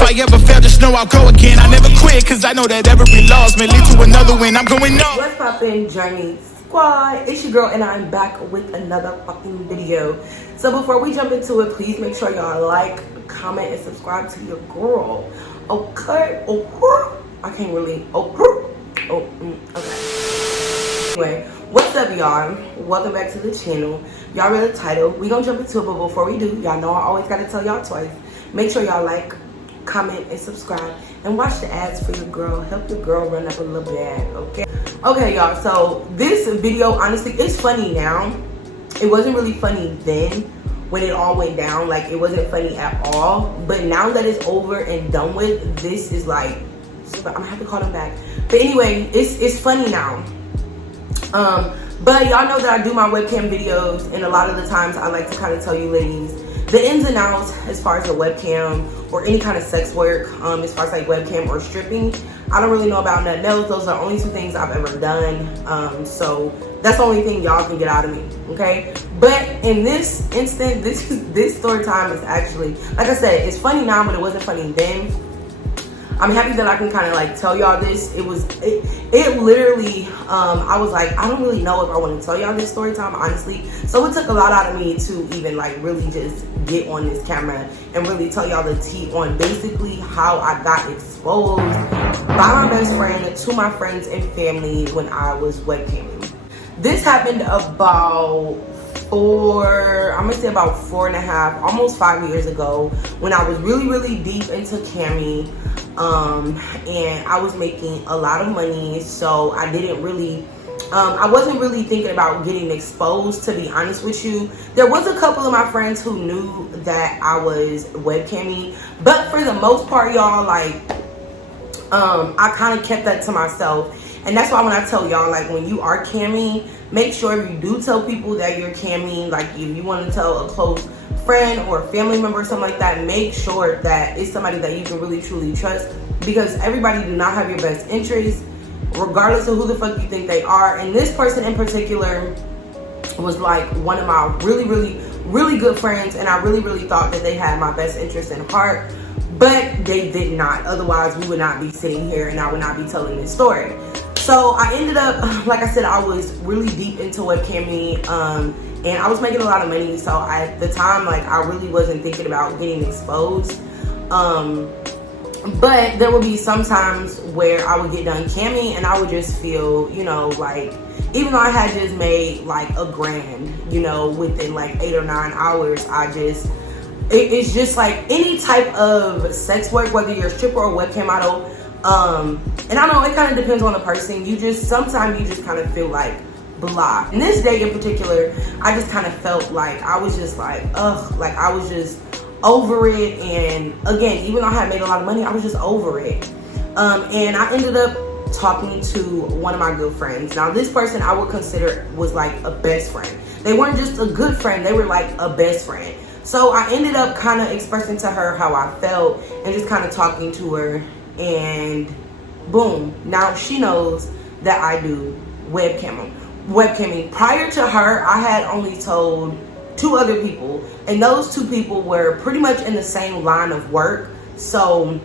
If I ever fail, just know I'll go again. I never quit, cause I know that every loss may lead to another win. I'm going up. What's poppin', Journey Squad? It's your girl, and I'm back with another fucking video. So before we jump into it, please make sure y'all like, comment, and subscribe to your girl. Okay? I can't really. Okay. Anyway, what's up, y'all? Welcome back to the channel. Y'all read the title. We gonna jump into it, but before we do, y'all know I always gotta tell y'all twice. Make sure y'all like, comment, and subscribe, and watch the ads for your girl. Help your girl run up a little bit, okay? Okay, y'all. So this video, honestly, it's funny now. It wasn't really funny then when it all went down. Like, it wasn't funny at all. But now that it's over and done with, this is like, I'm gonna have to call them back. But anyway, it's funny now. But y'all know that I do my webcam videos, and a lot of the times I like to kind of tell you ladies the ins and outs as far as a webcam or any kind of sex work, as far as like webcam or stripping. I don't really know about nothing else. Those are the only two things I've ever done. So that's the only thing y'all can get out of me, okay? But in this instant, this story time is actually, like I said, it's funny now, but it wasn't funny then. I'm happy that I can kind of like tell y'all this. It literally, I was like, I don't really know if I want to tell y'all this story time, honestly. So it took a lot out of me to even like really just get on this camera and really tell y'all the tea on basically how I got exposed by my best friend to my friends and family when I was webcamming. This happened about I'm gonna say about 4.5, almost 5 years ago, when I was really deep into camming. And I was making a lot of money, so I didn't really I wasn't really thinking about getting exposed, to be honest with you. There was a couple of my friends who knew that I was webcamming, but for the most part, y'all, like I kind of kept that to myself. And that's why when I tell y'all, like, when you are camming, make sure if you do tell people that you're camming, like if you want to tell a close friend or a family member or something like that, make sure that it's somebody that you can really truly trust, because everybody do not have your best interest, regardless of who the fuck you think they are. And this person in particular was like one of my really good friends, and I really thought that they had my best interest in heart, but they did not. Otherwise we would not be sitting here and I would not be telling this story. So I ended up, like I said, I was really deep into webcamming, and I was making a lot of money. So at the time, like, I really wasn't thinking about getting exposed. But there would be some times where I would get done camming and I would just feel, you know, like, even though I had just made like $1,000, you know, within like 8 or 9 hours, it's just like any type of sex work, whether you're a stripper or webcam model. And I know it kind of depends on the person. Sometimes you just kind of feel like blah. And this day in particular, I just kind of felt like I was just like, like I was just over it. And again, even though I had made a lot of money, I was just over it. And I ended up talking to one of my good friends. Now, this person I would consider was like a best friend. They weren't just a good friend, they were like a best friend. So I ended up kind of expressing to her how I felt and just kind of talking to her, and boom, now she knows that I do webcamming. Prior to her, I had only told 2 other people, and those 2 people were pretty much in the same line of work. So,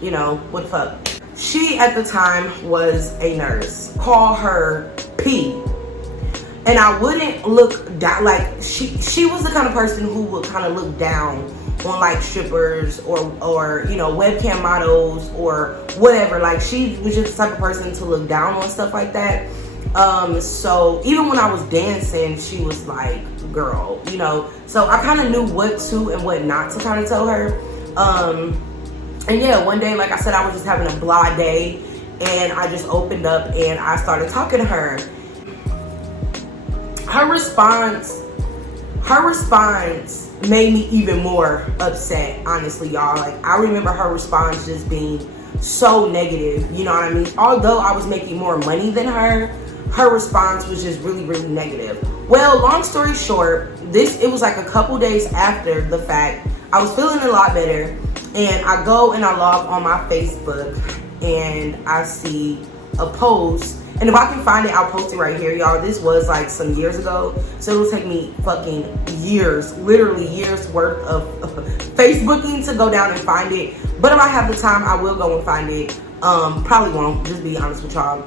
you know, what the fuck. She at the time was a nurse. Call her P. And I wouldn't look down, like she was the kind of person who would kind of look down on like strippers or you know, webcam models or whatever. Like, she was just the type of person to look down on stuff like that. So even when I was dancing, she was like, girl, you know. So I kind of knew what to and what not to kind of tell her. And yeah, one day, like I said, I was just having a blah day, and I just opened up and I started talking to her. Her response made me even more upset, honestly, y'all. Like, I remember her response just being so negative, you know what I mean? Although I was making more money than her response was just really negative. Well, long story short, it was like a couple days after the fact. I was feeling a lot better, and I go and I log on my Facebook, and I see a post. And if I can find it, I'll post it right here, y'all. This was like some years ago, so it will take me fucking years, literally years worth of Facebooking to go down and find it. But if I have the time, I will go and find it. Probably won't, just be honest with y'all.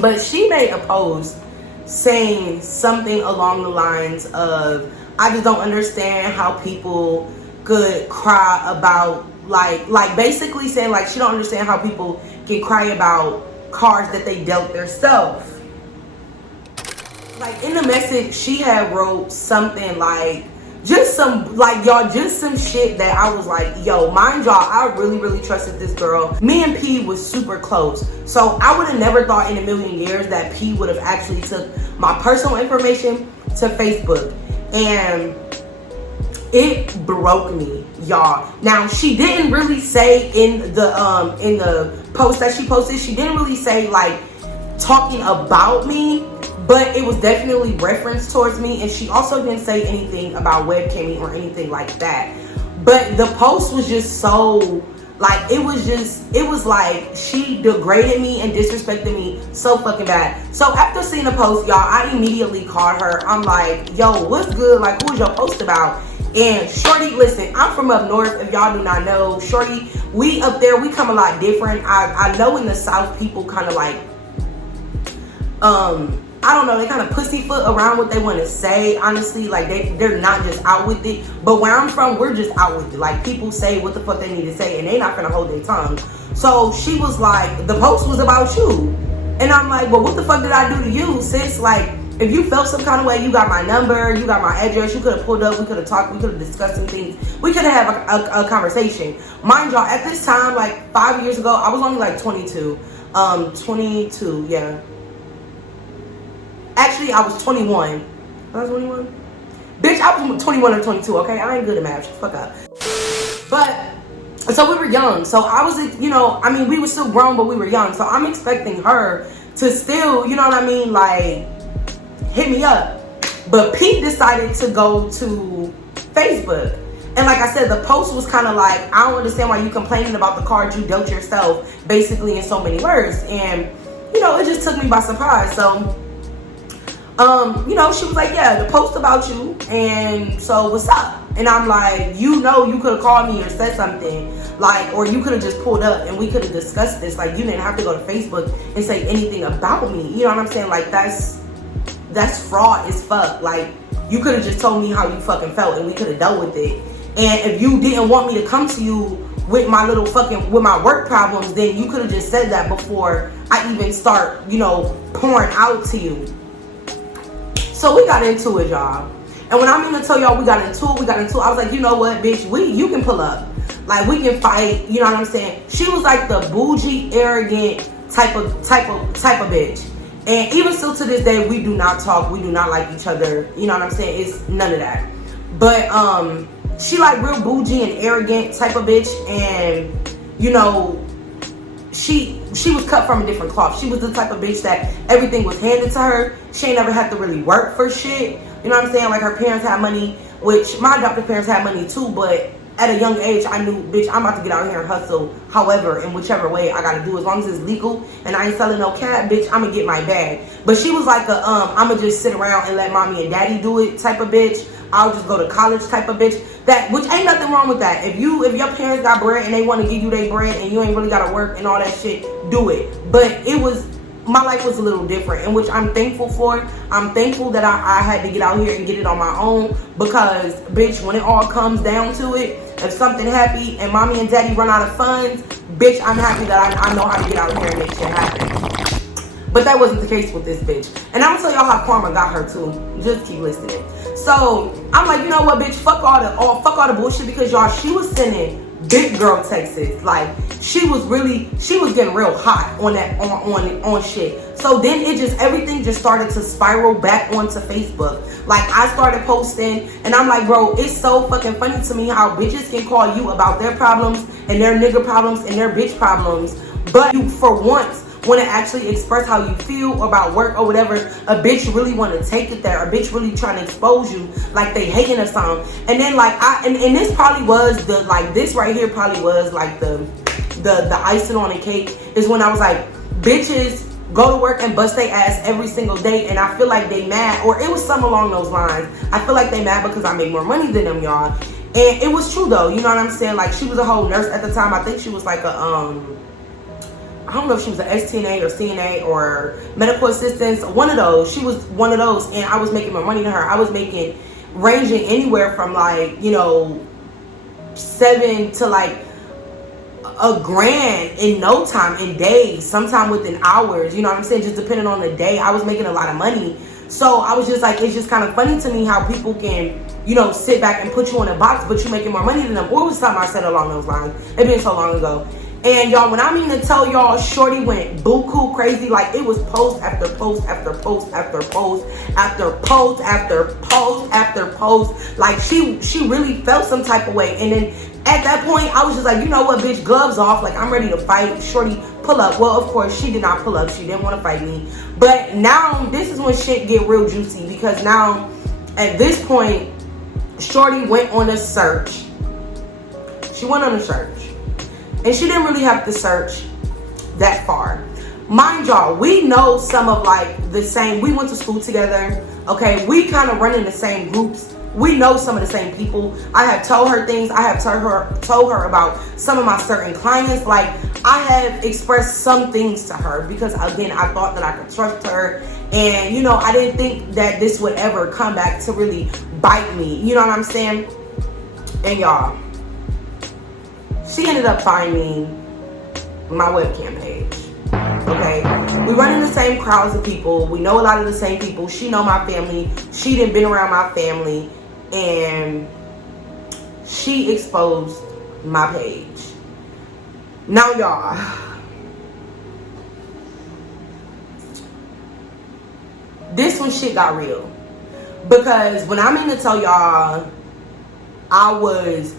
But she made a post saying something along the lines of, I just don't understand how people could cry about, like basically saying like she don't understand how people can cry about cards that they dealt themselves. Like in the message, she had wrote something like, just some, like, y'all, just some shit that I was like, yo, mind y'all, I really trusted this girl. Me and P was super close. So I would have never thought in a million years that P would have actually took my personal information to Facebook. And it broke me, y'all. Now, she didn't really say in the post that she posted, she didn't really say like talking about me, but it was definitely referenced towards me. And she also didn't say anything about webcamming or anything like that. But the post was just so, like, it was like she degraded me and disrespected me so fucking bad. So after seeing the post, y'all, I immediately called her. I'm like, yo, what's good? Like, who is your post about? And shorty, listen, I'm from up north, if y'all do not know. Shorty, we up there, we come a lot different. I know in the South, people kind of like, I don't know, they kind of pussyfoot around what they want to say, honestly. Like, they're not just out with it. But where I'm from, we're just out with it. Like, people say what the fuck they need to say, and they not gonna hold their tongue. So she was like, the post was about you. And I'm like, well, what the fuck did I do to you, sis? Like, if you felt some kind of way, you got my number, you got my address, you could have pulled up, we could have talked, we could have discussed some things. We could have a conversation. Mind y'all, at this time, like 5 years ago, I was only like 22. 22, yeah. Actually, I was 21. I was 21? Bitch, I was 21 or 22, okay? I ain't good at math. Fuck up. But, so we were young. So I was, you know, I mean, we were still grown, but we were young. So I'm expecting her to still, you know what I mean, like, hit me up. But Pete decided to go to Facebook. And like I said, the post was kind of like, I don't understand why you complaining about the cards you dealt yourself, basically in so many words. And, you know, it just took me by surprise. So, you know, she was like, yeah, the post about you, and so what's up? And I'm like, you know, you could have called me or said something, like, or you could have just pulled up and we could have discussed this. Like, you didn't have to go to Facebook and say anything about me. You know what I'm saying? Like, that's fraud as fuck. Like, you could have just told me how you fucking felt and we could have dealt with it. And if you didn't want me to come to you with my little fucking, with my work problems, then you could have just said that before I even start, you know, pouring out to you. So we got into it, y'all. And when I mean to tell y'all we got into it, I was like, you know what, bitch, you can pull up. Like, we can fight, you know what I'm saying? She was like the bougie, arrogant type of bitch. And even still to this day, we do not talk, we do not like each other. You know what I'm saying? It's none of that. But she like real bougie and arrogant type of bitch. And, you know, she was cut from a different cloth. She was the type of bitch that everything was handed to her. She ain't never had to really work for shit. You know what I'm saying? Like, her parents had money, which my adopted parents had money too, but at a young age, I knew, bitch, I'm about to get out here and hustle. However, in whichever way I gotta do, as long as it's legal and I ain't selling no cat, bitch, I'm gonna get my bag. But she was like a, I'm gonna just sit around and let mommy and daddy do it type of bitch. I'll just go to college type of bitch. That, which ain't nothing wrong with that. If your parents got bread and they want to give you their bread and you ain't really gotta work and all that shit, do it. But my life was a little different, and which I'm thankful for. I'm thankful that I had to get out here and get it on my own, because, bitch, when it all comes down to it, if something happy and mommy and daddy run out of funds, bitch, I'm happy that I know how to get out here and make shit happen. But that wasn't the case with this bitch. And I'm gonna tell y'all how karma got her too. Just keep listening. So I'm like, you know what, bitch, fuck all the bullshit, because y'all, she was sending big girl texts. Like, she was getting real hot on that on shit. So then everything just started to spiral back onto Facebook. Like, I started posting, and I'm like, bro, it's so fucking funny to me how bitches can call you about their problems and their nigga problems and their bitch problems, but you for once want to actually express how you feel about work or whatever. A bitch really want to take it there. A bitch really trying to expose you like they hating or something. And then like and this probably was the, like, this right here probably was like the icing on the cake, is when I was like, bitches go to work and bust their ass every single day, and I feel like they mad, or it was something along those lines. I feel like they mad because I make more money than them, y'all. And it was true though, you know what I'm saying? Like, she was a whole nurse at the time. I think she was like a I don't know if she was an STNA or CNA or medical assistant, one of those. She was one of those, and I was making more money than her. I was making, ranging anywhere from like, you know, 7 to like $1,000 in no time, in days, sometime within hours, you know what I'm saying? Just depending on the day, I was making a lot of money. So I was just like, it's just kind of funny to me how people can, you know, sit back and put you in a box, but you're making more money than them. Or it was something I said along those lines. It been so long ago. And y'all, when I mean to tell y'all, shorty went buku crazy. Like, it was post after post after post after post after post after post after post. Like, she really felt some type of way. And then at that point, I was just like, you know what, bitch, gloves off. Like, I'm ready to fight. Shorty, pull up. Well, of course, she did not pull up. She didn't want to fight me. But now, this is when shit get real juicy. Because now, at this point, shorty went on a search. She went on a search. And she didn't really have to search that far. Mind y'all, we know some of like the same, we went to school together, okay? We kind of run in the same groups. We know some of the same people. I have told her things. I have told her about some of my certain clients. Like, I have expressed some things to her because, again, I thought that I could trust her. And, you know, I didn't think that this would ever come back to really bite me. You know what I'm saying? And y'all, she ended up finding my webcam page, okay? We run in the same crowds of people. We know a lot of the same people. She know my family. She done been around my family. And she exposed my page. Now, y'all, this when shit got real. Because when I mean to tell y'all,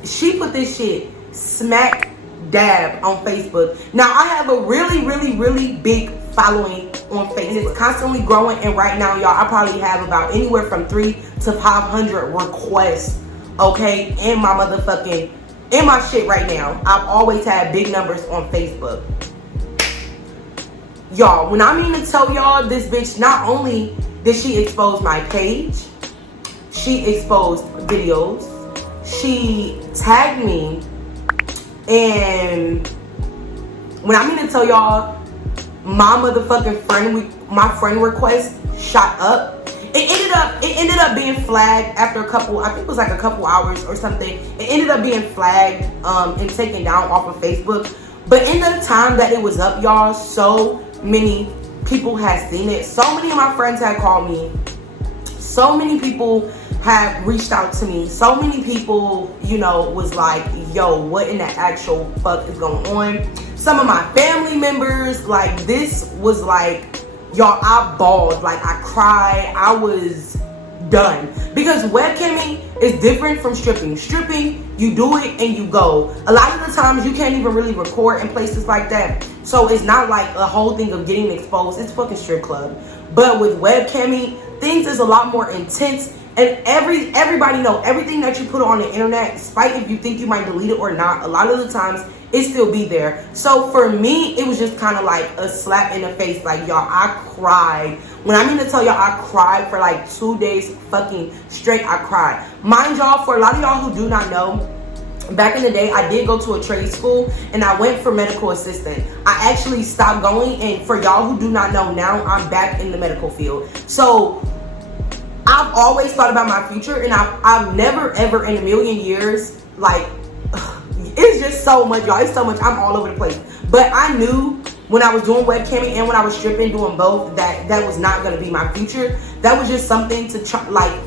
she put this shit smack dab on Facebook. Now, I have a really, really, really big following on Facebook. It's constantly growing, and right now, y'all, I probably have about anywhere from 300 to 500 requests, okay, in my shit right now. I've always had big numbers on Facebook. Y'all, when I mean to tell y'all, this bitch, not only did she expose my page, she exposed videos, she tagged me. And when I mean to tell y'all, my motherfucking my friend request shot up. It ended up being flagged after a couple, I think it was like a couple hours or something. It ended up being flagged and taken down off of Facebook. But in the time that it was up, y'all, so many people had seen it. So many of my friends had called me. So many people have reached out to me. So many people, you know, was like, yo, what in the actual fuck is going on? Some of my family members, like, this was like, y'all, I bawled. Like, I cried. I was done. Because webcamming is different from stripping. Stripping, you do it and you go. A lot of the times you can't even really record in places like that. So it's not like a whole thing of getting exposed. It's fucking strip club. But with webcamming, things is a lot more intense. And everybody know everything that you put on the internet, despite if you think you might delete it or not, a lot of the times it still be there. So for me, it was just kind of like a slap in the face. Like, y'all, I cried. When I mean to tell y'all, I cried for like 2 days fucking straight. I cried. Mind y'all, for a lot of y'all who do not know, back in the day, I did go to a trade school and I went for medical assistant. I actually stopped going, and for y'all who do not know, now I'm back in the medical field. So I've always thought about my future, and I've never ever in a million years, like, it's just so much, y'all. It's so much. I'm all over the place. But I knew when I was doing webcamming and when I was stripping, doing both, that was not going to be my future. That was just something to try, like,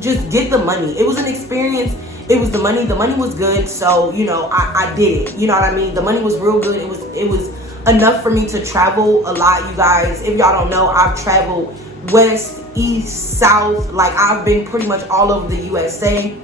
just get the money. It was an experience. It was the money. The money was good. So, you know, I did it. You know what I mean? The money was real good. It was enough for me to travel a lot, you guys. If y'all don't know, I've traveled west, east, south. Like, I've been pretty much all over the USA.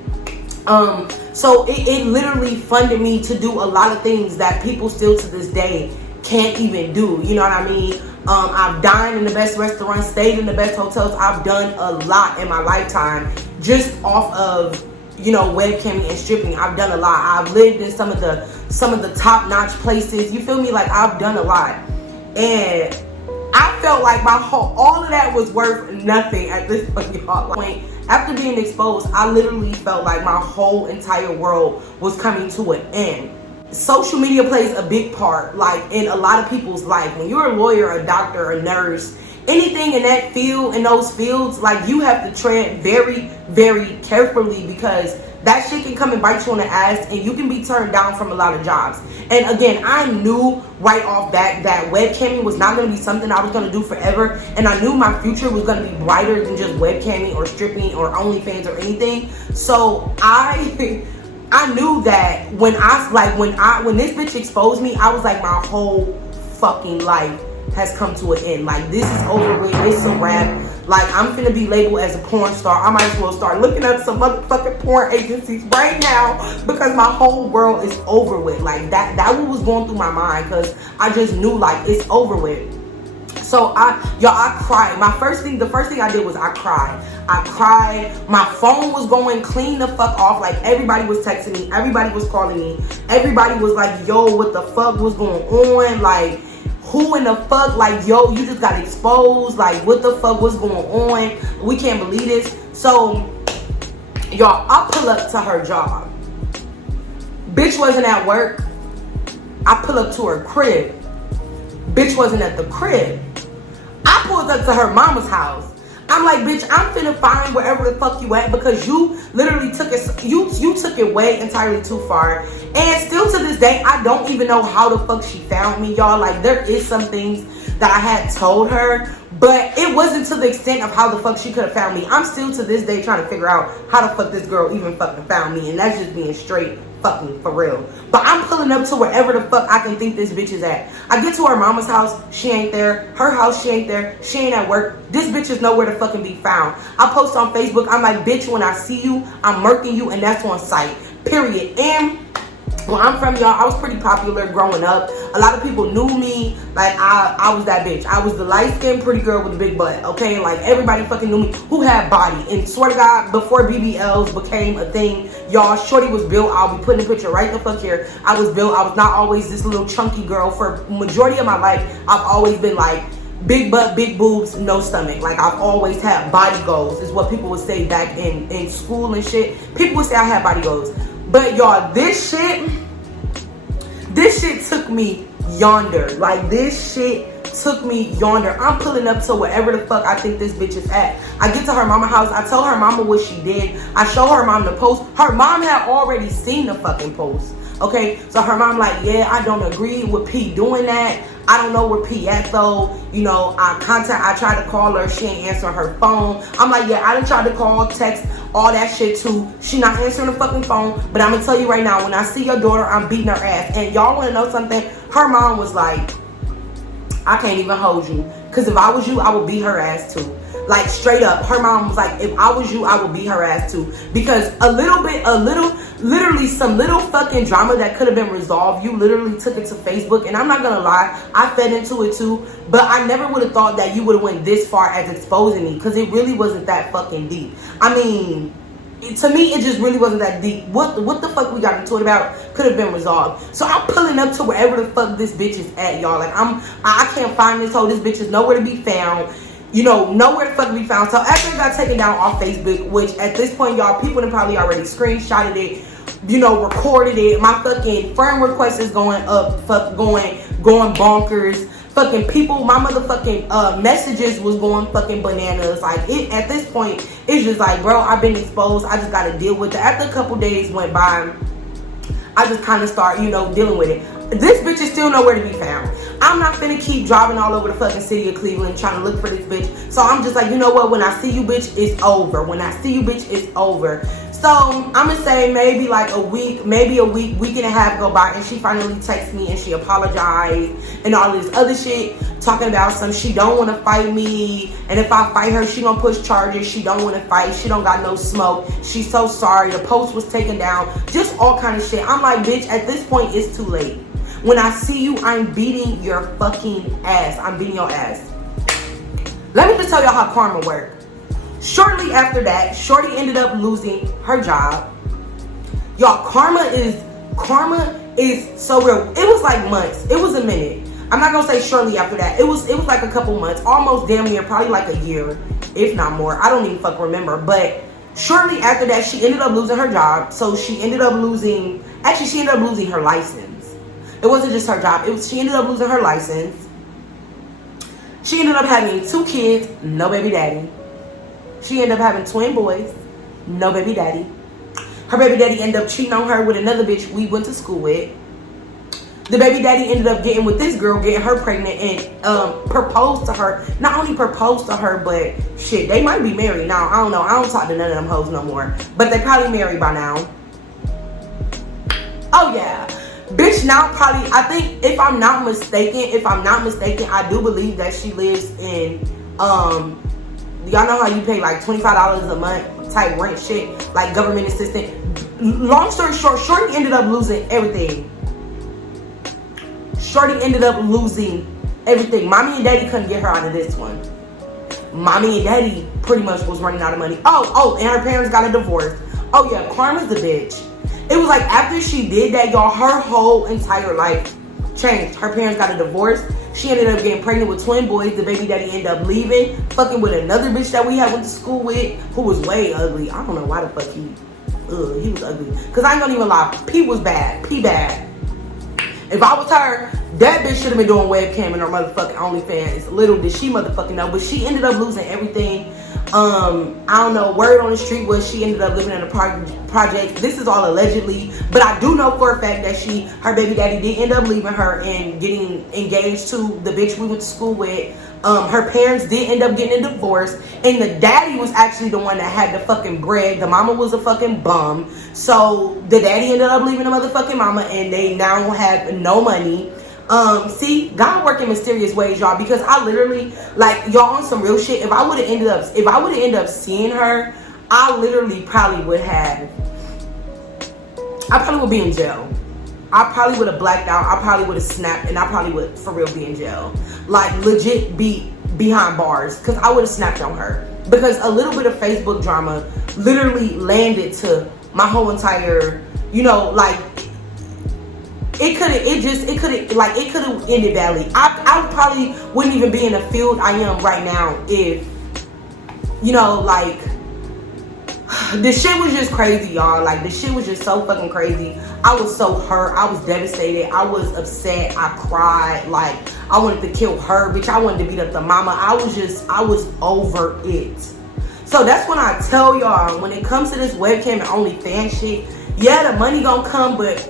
So it literally funded me to do a lot of things that people still to this day can't even do. You know what I mean? I've dined in the best restaurants, stayed in the best hotels. I've done a lot in my lifetime just off of, you know, webcamming and stripping. I've done a lot. I've lived in some of the top-notch places. You feel me? Like, I've done a lot. And I felt like all of that was worth nothing at this point, y'all. after being exposed, I literally felt like my whole entire world was coming to an end. Social media plays a big part, like, in a lot of people's life. When you're a lawyer, a doctor, a nurse, anything in that field, in those fields, like, you have to tread very, very carefully, because that shit can come and bite you on the ass, and you can be turned down from a lot of jobs. And again, I knew right off that webcamming was not going to be something I was going to do forever, and I knew my future was going to be brighter than just webcamming or stripping or OnlyFans or anything. So I knew that when this bitch exposed me, I was like, my whole fucking life has come to an end. Like, this is over with. It's a wrap. Like, I'm finna be labeled as a porn star. I might as well start looking up some motherfucking porn agencies right now, because my whole world is over with. Like, that what was going through my mind, because I just knew, like, it's over with. So I cried. The first thing I did was I cried. I cried. My phone was going clean the fuck off. Like, everybody was texting me. Everybody was calling me. Everybody was like, yo, what the fuck was going on? Like, who in the fuck? Like, yo, you just got exposed. Like, what the fuck was going on? We can't believe this. So, y'all, I pull up to her job. Bitch wasn't at work. I pull up to her crib. Bitch wasn't at the crib. I pulled up to her mama's house. I'm like, bitch, I'm finna find wherever the fuck you at, because you literally took it, you took it way entirely too far. And still to this day, I don't even know how the fuck she found me, y'all. Like, there is some things that I had told her, but it wasn't to the extent of how the fuck she could have found me. I'm still to this day trying to figure out how the fuck this girl even fucking found me, and that's just being straight fucking for real. But I'm pulling up to wherever the fuck I can think this bitch is at. I get to her mama's house, she ain't there. Her house, she ain't there. She ain't at work. This bitch is nowhere to fucking be found. I post on Facebook, I'm like, bitch, when I see you, I'm murking you, and that's on site. Period. And where I'm from, y'all, I was pretty popular growing up. A lot of people knew me. Like, I was that bitch. I was the light-skinned pretty girl with a big butt, okay? Like, everybody fucking knew me who had body. And swear to God, before BBLs became a thing, y'all, shorty was built. I'll be putting a picture right the fuck here. I was built. I was not always this little chunky girl. For majority of my life, I've always been like, big butt, big boobs, no stomach. Like, I've always had body goals, is what people would say back in school and shit. People would say I had body goals. But y'all, this shit took me yonder. Like, this shit took me yonder. I'm pulling up to wherever the fuck I think this bitch is at. I get to her mama's house. I tell her mama what she did. I show her mom the post. Her mom had already seen the fucking post. Okay, so her mom like, yeah, I don't agree with P doing that. I don't know where P at though. You know, I tried to call her. She ain't answering her phone. I'm like, yeah, I done tried to call, text, all that shit too. She not answering the fucking phone. But I'm gonna tell you right now, when I see your daughter, I'm beating her ass. And y'all wanna know something? Her mom was like, I can't even hold you. Cause if I was you, I would beat her ass too. Like, straight up, her mom was like, if I was you, I would beat her ass too. Because literally some little fucking drama that could have been resolved, you literally took it to Facebook. And I'm not gonna lie, I fed into it too. But I never would have thought that you would have went this far as exposing me, because it really wasn't that fucking deep. I mean, to me, it just really wasn't that deep. What the fuck we got into it about could have been resolved. So I'm pulling up to wherever the fuck this bitch is at, y'all. Like, I can't find this hoe. This bitch is nowhere to be found. You know, nowhere to fuck to be found. So after it got taken down off Facebook, which at this point, y'all, people have probably already screenshotted it, you know, recorded it. My fucking friend request is going up, going bonkers. Fucking people, my motherfucking messages was going fucking bananas. Like, it at this point, it's just like, bro, I've been exposed. I just gotta deal with it. After a couple days went by, I just kind of start, you know, dealing with it. This bitch is still nowhere to be found. I'm not finna keep driving all over the fucking city of Cleveland trying to look for this bitch. So I'm just like, you know what? When I see you, bitch, it's over. When I see you, bitch, it's over. So I'm gonna say maybe like a week, week and a half go by, and she finally texts me and she apologized and all this other shit, talking about some she don't want to fight me, and if I fight her, she gonna push charges. She don't want to fight. She don't got no smoke. She's so sorry. The post was taken down. Just all kind of shit. I'm like, bitch, at this point, it's too late. When I see you, I'm beating your fucking ass. I'm beating your ass. Let me just tell y'all how karma works. Shortly after that, shorty ended up losing her job. Y'all, karma is so real. It was like months. It was a minute. I'm not gonna say shortly after that. It was like a couple months, almost damn near, probably like a year, if not more. I don't even fucking remember. But Shortly after that, she ended up losing her job. So she ended up losing, actually she ended up losing her license. It wasn't just her job. She ended up losing her license. She ended up having 2 kids, no baby daddy. She ended up having twin boys, no baby daddy. Her baby daddy ended up cheating on her with another bitch we went to school with. The baby daddy ended up getting with this girl, getting her pregnant, and proposed to her. Not only proposed to her, but shit, they might be married now. I don't know. I don't talk to none of them hoes no more. But they probably married by now. Oh yeah. Bitch now probably, I think, if I'm not mistaken, I do believe that she lives in, y'all know how you pay like $25 a month type rent shit, like government assistant. Long story short, Shorty ended up losing everything. Shorty ended up losing everything. Mommy and daddy couldn't get her out of this one. Mommy and daddy pretty much was running out of money. Oh, and her parents got a divorce. Oh yeah, karma's the bitch. It was like after she did that, y'all, her whole entire life changed. Her parents got a divorce. She ended up getting pregnant with twin boys. The baby daddy ended up leaving, fucking with another bitch that we had went to school with, who was way ugly. I don't know why the fuck he was ugly. Cause I ain't gonna even lie, P was bad. P bad. If I was her, that bitch should have been doing webcam and her motherfucking OnlyFans. Little did she motherfucking know. But she ended up losing everything. I don't know. Word on the street was she ended up living in a project. This is all allegedly. But I do know for a fact that her baby daddy did end up leaving her and getting engaged to the bitch we went to school with. Her parents did end up getting a divorce, and the daddy was actually the one that had the fucking bread. The mama was a fucking bum. So the daddy ended up leaving the motherfucking mama, and they now have no money. See, God work in mysterious ways, y'all, because I literally, like, y'all, on some real shit, if I would have ended up seeing her, I literally probably would be in jail. I probably would have blacked out. I probably would have snapped, and I probably would for real be in jail. Like, legit be behind bars, because I would have snapped on her. Because a little bit of Facebook drama literally landed to my whole entire, you know, like, it could have ended badly. I probably wouldn't even be in the field I am right now if, you know, like, this shit was just crazy, y'all. Like, this shit was just so fucking crazy. I was so hurt. I was devastated. I was upset. I cried. Like, I wanted to kill her, bitch. I wanted to beat up the mama. I was over it. So that's when I tell y'all, when it comes to this webcam and OnlyFans shit, yeah, the money gonna come, but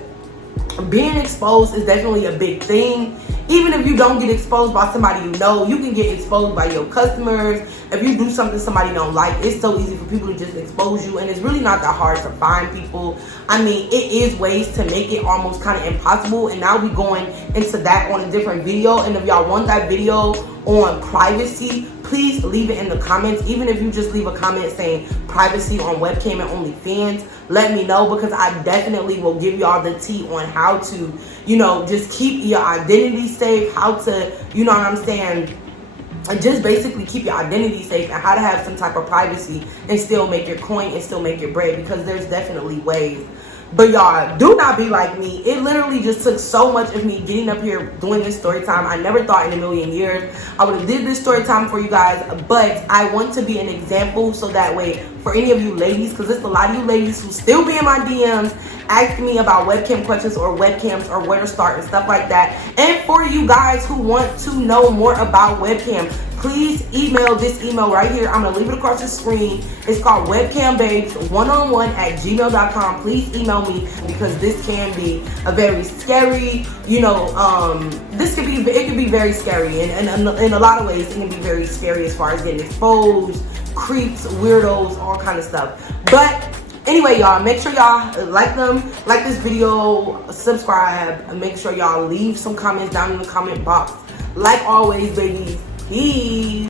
being exposed is definitely a big thing. Even if you don't get exposed by somebody you know, you can get exposed by your customers. If you do something somebody don't like, it's so easy for people to just expose you, and it's really not that hard to find people. I mean, it is ways to make it almost kind of impossible, and now we going into that on a different video. And if y'all want that video on privacy, please leave it in the comments. Even if you just leave a comment saying privacy on webcam and OnlyFans, let me know, because I definitely will give y'all the tea on how to, you know, just keep your identity safe, how to, you know what I'm saying, and just basically keep your identity safe, and how to have some type of privacy and still make your coin and still make your bread, because there's definitely ways. But y'all, do not be like me. It literally just took so much of me getting up here doing this story time. I never thought in a million years I would have did this story time for you guys, but I want to be an example, so that way for any of you ladies, because there's a lot of you ladies who still be in my DMs asking me about webcam questions or webcams or where to start and stuff like that. And for you guys who want to know more about webcam, please email this email right here. I'm gonna leave it across the screen. It's called webcambabes1on1@gmail.com. Please email me, because this can be a very scary, you know, it can be very scary, and in a lot of ways it can be very scary as far as getting exposed, creeps, weirdos, all kind of stuff. But anyway, y'all, make sure y'all like this video, subscribe, and make sure y'all leave some comments down in the comment box. Like always, babies, peace.